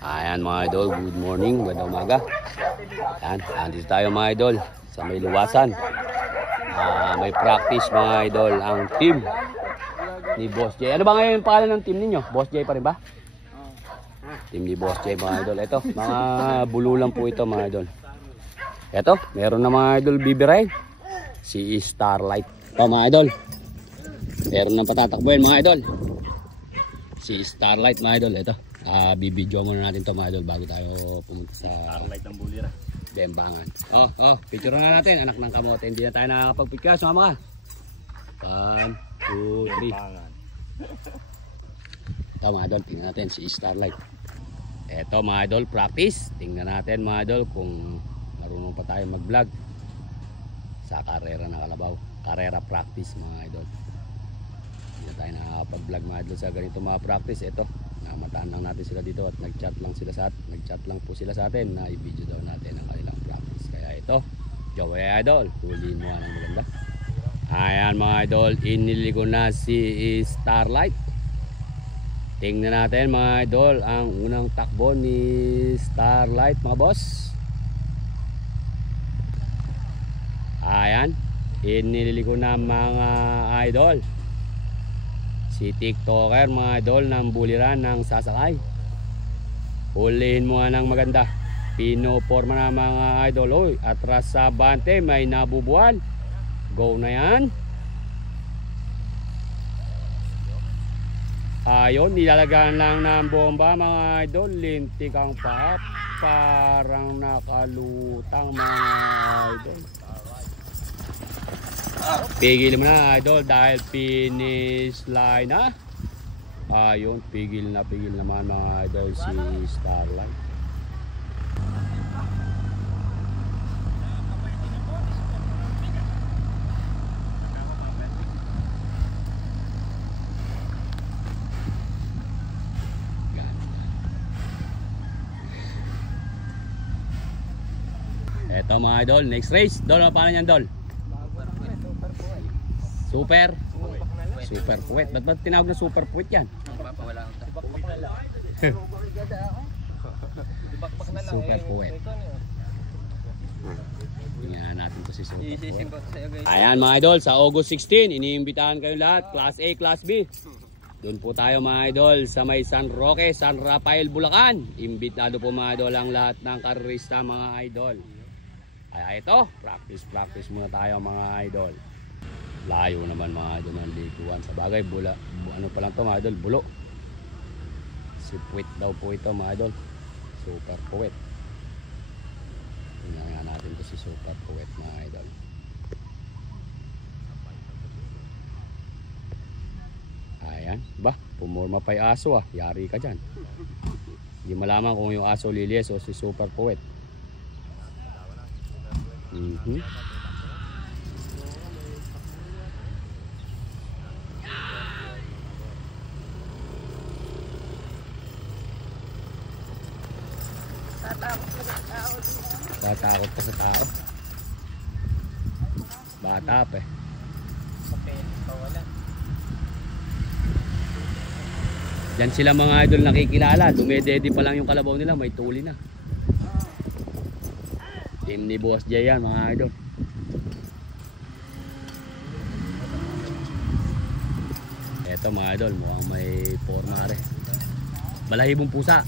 Ayan mga idol, good morning, magandang umaga. Ayan, andito tayo mga idol sa may luwasan. May practice mga idol ang team ni Boss J. Ano ba ngayon yung pangalan ng team ninyo? Boss J pa rin ba? Team ni Boss J mga idol. Ito, mga bululang po ito mga idol. Ito, meron na mga idol bibirahin. Si Starlight. Ito mga idol. Meron na patatakbuhin mga idol. Si Starlight mga idol. Ito. Bibidyo muna natin to mga idol bago tayo pumunta sa Starlight ng Bulira. Dembangan. Picture na natin. Anak ng kamote. Hindi na tayo nakakapag-picture. Sumama ka. 1, 2, 3. Ito mga idol. Tingnan natin si Starlight. Ito mga idol. Practice. Tingnan natin mga idol kung marunong pa tayo mag-vlog sa karera na kalabaw. Karera practice mga idol. Hindi na tayo nakakapag-vlog mga idol sa ganito mga practice. Ito. Namataan lang natin sila dito at nag-chat lang po sila sa atin na i-video daw natin ang kanilang practice. Kaya ito, Joey Idol, huliin mo ng maganda. Ayan mga idol, iniligo na si Starlight. Tingnan natin mga idol ang unang takbo ni Starlight mga boss. Ayan, iniligo na mga idol. Si TikToker mga idol ng buliran ng sasakay. Hulihin mo ng maganda. Pinoporma na mga idol. Oy, atras sa bante may nabubuan. Go na yan. Ayun, nilalagaan lang ng bomba mga idol. Lintik ang paa. Parang nakalutang mga idol. Pigil mo na idol dahil finish line na. Ayun, pigil naman mga idol si Starlight. Eto mga idol, next race. Dol, ano paano yan Dol? Super puwet. Ba't tinawag na super puwet yan? Super puwet. Tingnan natin to si super puwet. Ayan mga idol, sa August 16, iniimbitahan kayo lahat. Class A, Class B. Doon po tayo mga idol sa may San Roque, San Rafael, Bulacan. Imbitado po mga idol ang lahat ng karerista mga idol. Kaya ito, practice muna tayo mga idol. Layo naman mga idol ng liguan. Sa bagay, ano pa lang to mga idol, bulo. Si puwet daw po ito mga idol. Super puwet. Tingnan nga natin to si super puwet mga idol. Ayan, ba? Pumorma pa yung aso ah. Yari ka dyan. Hindi malaman kung yung aso lilies o si super puwet. Tatakot pa sa tao. Bata pa eh. Diyan sila mga idol nakikilala. Dumedede pa lang yung kalabaw nila, may tuli na. Team ni Boss J yan mga idol. Eto mga idol, mukhang may pormare. Balahibong pusa.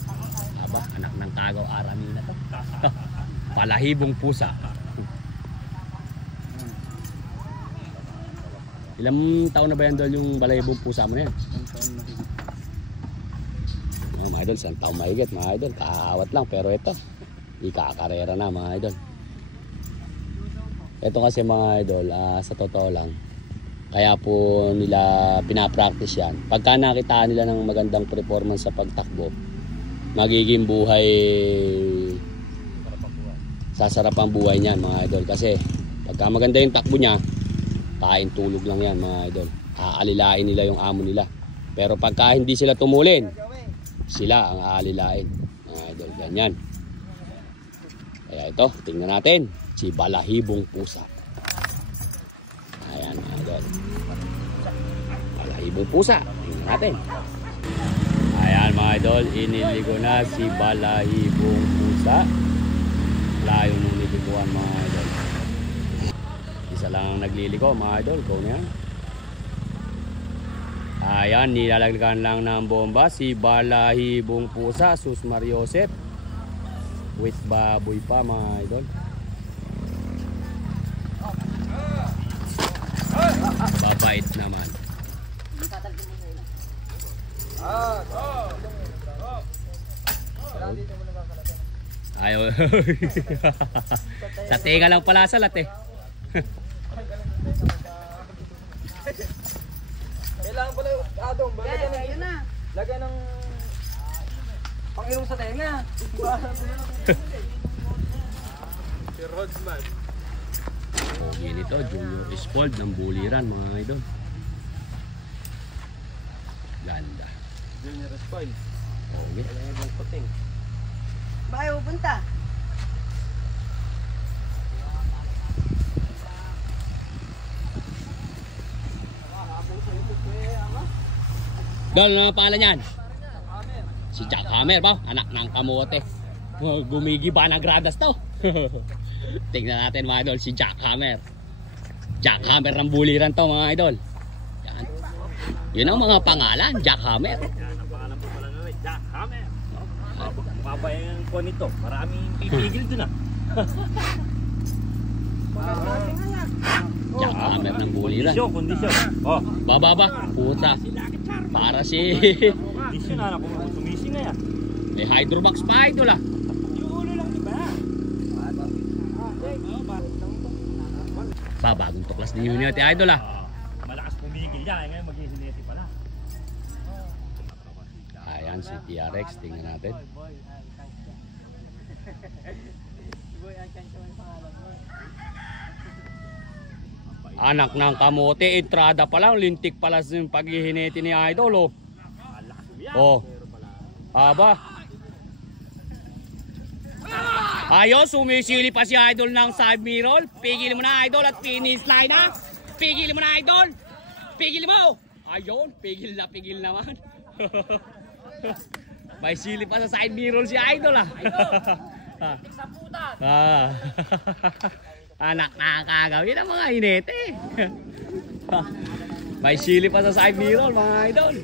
Aba, anak ng Tagaw Aramil na to. Palahibong pusa. Ilang taon na ba yan Dol yung balahibong pusa mo na yan? Mga idol, isang taon mahigit mga idol. Kaawat lang pero ito, ikakarera na mga idol. Ito kasi mga idol, sa totoo lang, kaya po nila pinapractice yan. Pagka nakita nila ng magandang performance sa pagtakbo, magiging buhay, sasarap ang buhay niyan mga idol. Kasi pagka maganda yung takbo niya, kain tulog lang yan mga idol. Aalilain nila yung amo nila. Pero pagka hindi sila tumulin, sila ang aalilain mga idol. Ganyan. Kaya ito, tingnan natin si balahibong pusa. Ayan mga idol, balahibong pusa. Tingnan natin. Ayan Ayan mga idol, iniligo na si Balahibong Pusa. Layo nung niliguan mga idol. Isa lang ang nagliligo mga idol, ikaw na yan. Ayan, nilalagyan lang ng bomba si Balahibong Pusa, Sus Mariosep. With baboy pa mga idol. Babait naman. Ayaw. Sa tenga lang pala sa latte. Kailangan pala adong lagyan ng pang-ilong sa tenga. Si Rodsman. Pogi nito, Junior Spoiled ng Buliran mga idol. Ganda. Junior Spoiled. Pogi. Kailangan ng puting. Bayo punta. Dol, ano ang pangalan niyan? Si Jack Hammer ba? Anak ng kamote. Gumigiba na gradas to. Tingnan natin mga idol, si Jack Hammer. Jack Hammer ng Buliran to mga idol. Yan. Yun ang mga pangalan, Jack Hammer. Yan ang pangalan po pala nga, Jack Hammer. Mababay ang po nito. Maraming pipigil dun ah. Jack Hammer ng Buliran. Kondisyon. Oh. Bababa, puta. Para si... Kondisyon na kung sumising na yan. May hydrobox pa idol ah. Yung ulo lang diba? Bagong tuklas ni Unity idol ah. Malakas pumigil yan. Ngayon mag-isineti pala. Ayan si TRX, tingnan natin. Anak ng kamote, entrada pa lang, lintik pala yung paghihineti ni idol oh. Oh. Aba. Ayos, sumisili pa si idol ng side mirror. Pigil mo na idol at finish line na. Pigil mo na idol. Pigil mo. Ayun, pigil naman. May sili pa sa side mirror si idol ah. Ah. Anak nakakagawin ang mga hinete. May sili pa sa side mirror mga idol.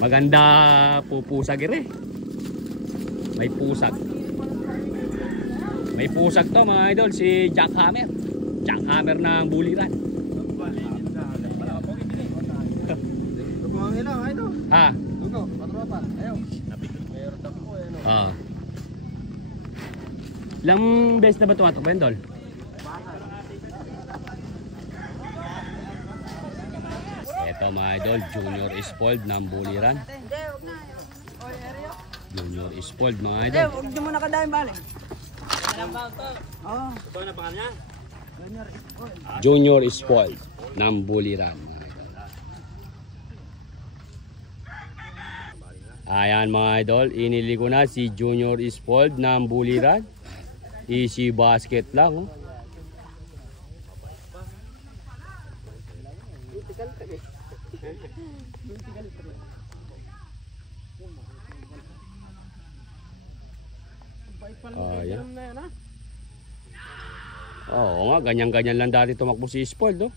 Maganda pupusag rin. May pusag. May pusag to mga idol si Jack Hammer. Jack Hammer ng Buliran. Ha? Ah. Ilang beses na ba tumatok ba yun, Dol? Ito mga idol, Junior Spoiled ng Buliran. Junior Spoiled mga idol. Huwag nyo muna kadahing baling. Oo. Ito na pangalan niya? Junior Spoiled ng Buliran mga idol. Ayan mga idol, iniligo na si Junior Spoiled ng Buliran. Easy basket lang oh. Ayan. Oo nga, ganyan-ganyan lang dati tumakbo si Spoiled oh.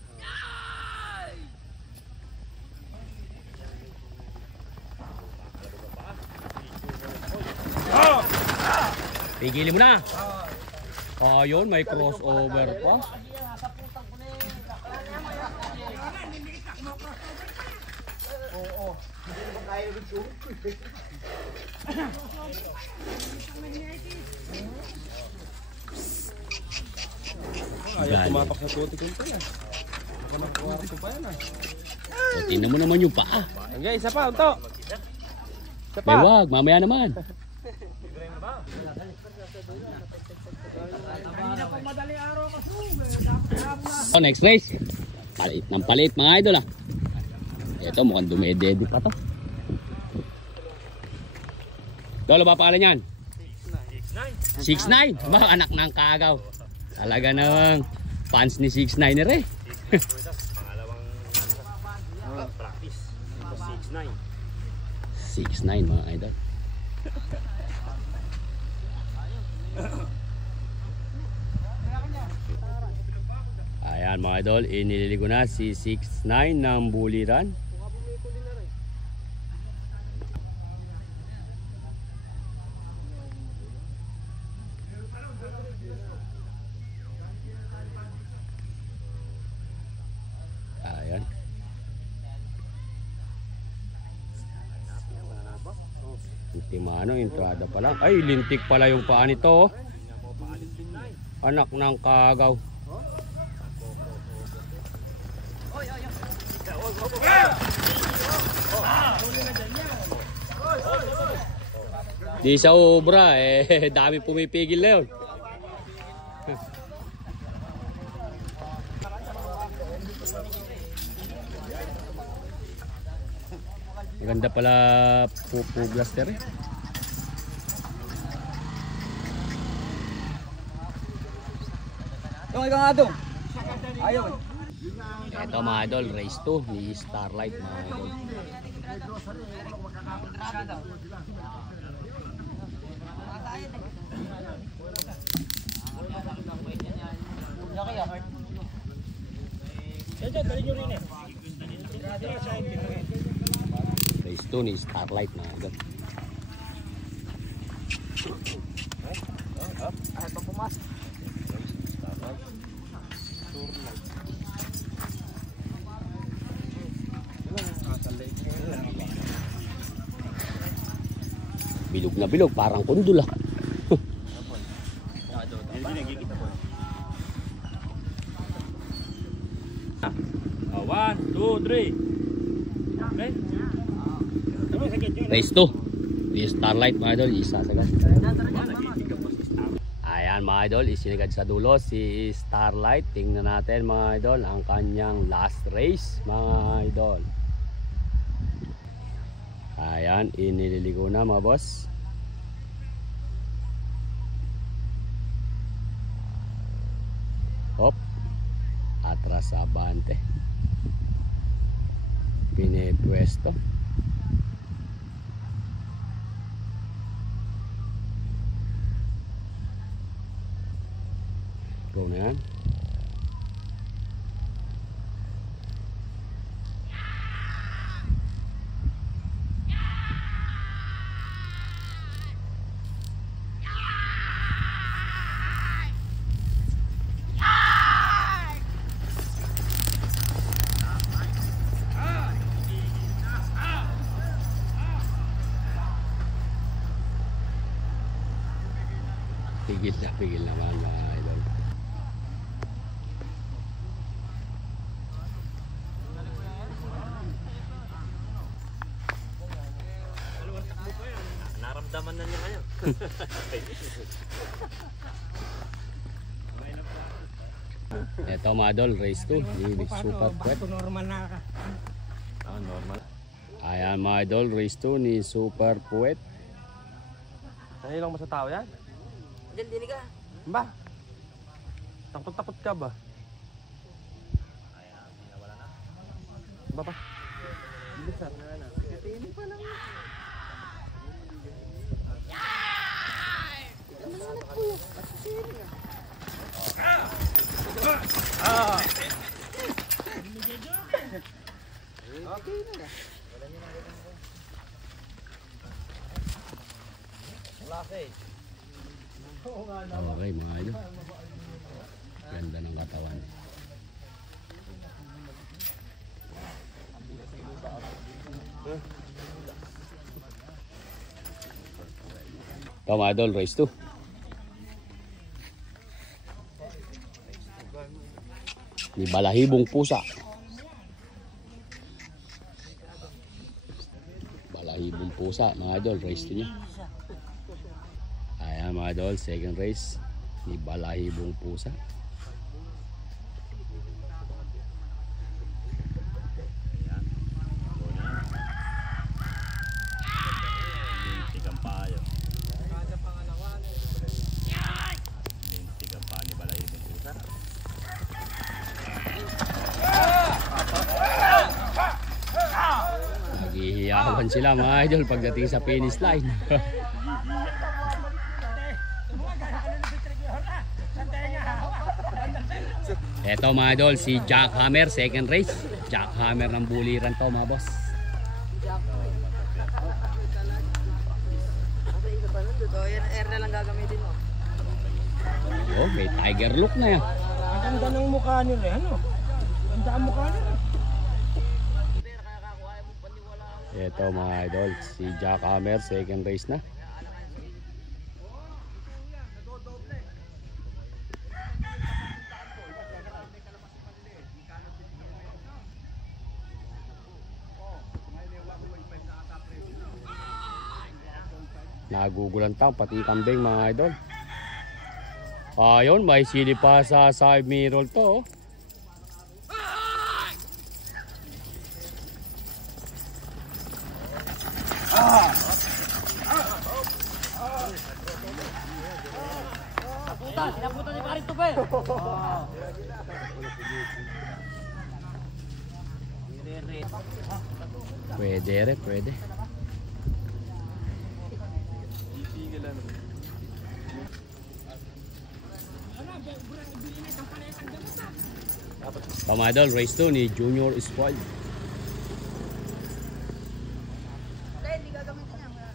Pigilin mo na. Ayun, may crossover pa. Ayaw tumapak sa puti ko pa yan. Tingnan mo naman yung paa. Okay, isa pa, unto. Isa pa. May wag, mamaya naman. Oh, next race. Palit ng palit mga idol ah. Ito mukhang dumedede pa to. Dolo ba pangalan yan? 6'9". Ba anak ng kagaw. Talaga namang fans ni 6'9 eh. Pangalawang practice. 6'9 6'9". 6'9" mga idol. Ayan mga idol, inililigo na si 6'9" ng buliran. Ayan. Ultimano, entrada pa lang. Ay, lintik pala yung paa nito. Oh. Anak ng kagaw. Di sa obra eh, dami pumipigil na yun. Maganda pala pupu blaster eh. Yung ikaw nga doon. Ayaw. Ito mga idol, race 2 ni Starlight mga idol. Race 2 ni Starlight mga idol. Bilog na bilog, parang kundul ah. One, two, three. Okay. Race 2 ni Starlight mga idol, isa sagad. Ayan mga idol, isinagad sa dulo si Starlight. Tingnan natin mga idol ang kanyang last race mga idol. Ayan, inililigo na mga boss. Hop. Atras abante. Pinepuesto. Go na yan. Pigil naman mga idol. Naramdaman na niya ngayon. Ito mga idol, race 2 ni Super Puwet. Normal na ka. Normal. Ayan mga idol, race 2 ni Super Puwet. Sanay lang ba sa tao yan? Diyan din ka. Ba? Takot-takot ka ba? Ba pa? Bilisan na na. Ini pa lang. Okay mga idol. Ganda ng katawan. Ito mga idol, race 2. Ni Balahibong Pusa. Balahibong Pusa mga idol, race 2 niya. Ayan mga idol, second race ni Balahibong Pusa. sila mga idol pagdating sa finish line. Eto mga idol, si Jack Hammer, second race. Jack Hammer ng buliran to mga boss. Yan, air na lang gagamitin mo. Oh, may tiger look na yan. Ang ganda ng mukha nila, ano? Ang ganda ang mukha nila. Eto mga idol, si Jack Hammer, second race na. Nagugulantang pati kambing mga idol. Ayun, may sili pa sa side mirror to. Oh. Sinaputan ni Paring Tupay. Pwede re, pwede. Pamadol, race 2 ni Junior Spoiled. Hindi gagamitin niya.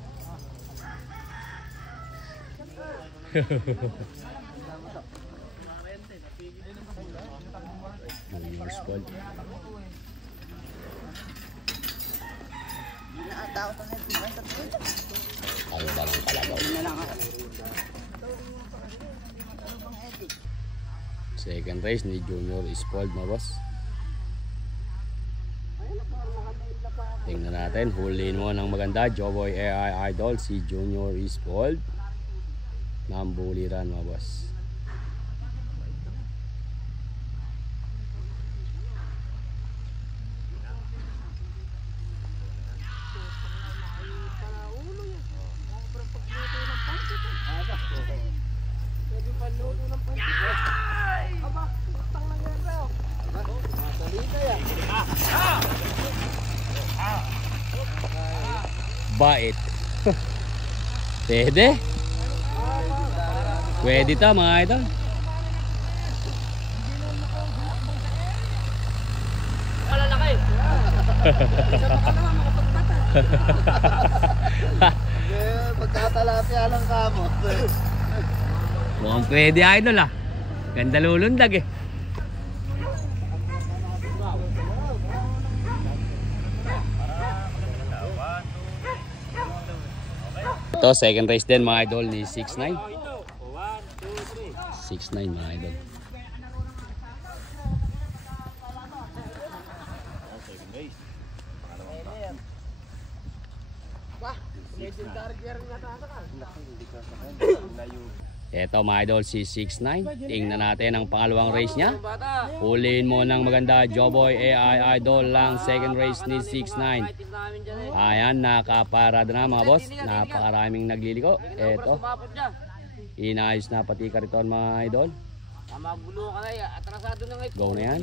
Junior Spoiled. Ang dalang kalabaw. Second race ni Junior Spoiled mga boss. Tingnan natin, huliin mo ng maganda, Joboy AI Idol, si Junior Spoiled ng buliran mga boss. Bait. Pwede. Pwede to mga idol. Malalaki. Pagkatalapya ng kamo. Mukhang pwede idol ah. Ganda lulundag eh. Ito, second race din mga idol ni 6'9". 6'9" mga idol. Ito mga idol, si 6'9". Tingnan natin ang pangalawang race niya. Huliin mo ng maganda, Joboy AI Idol lang second race ni 6'9". Ayan, nakaparada na mga boss. Napakaraming nagliliko. Ito, inayos na pati kariton mga idol. Go na yan.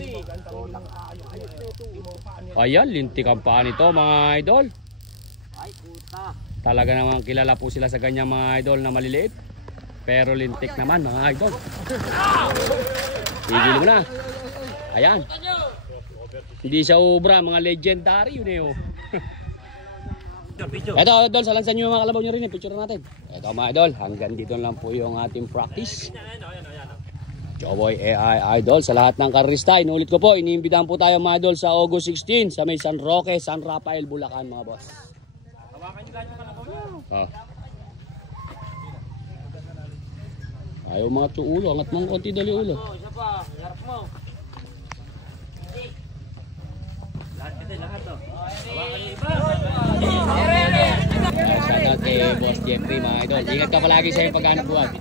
Ayan, lintik ang paa nito mga idol. Talaga naman kilala po sila sa ganyang mga idol na maliliit. Pero lintik naman mga idol. Tigil mo na. Ayan. Hindi siya ubra, mga legendary yun eh. Oh. Ito idol, salansan nyo yung mga kalabaw nyo rin. Picture natin. Ito mga idol, hanggang dito lang po yung ating practice. Joboy AI Idol sa lahat ng karista. Inulit ko po, iniimbitahan po tayo mga idol sa August 16 sa may San Roque, San Rafael, Bulacan mga boss. Oh. Ayaw mga ulo, angat mong konti dali ulo. Isa pa, harap mo. Lahat to. Shout out kay Boss Jeffrey mga idol. Ingat ka palagi sa iyong paghanap buhay.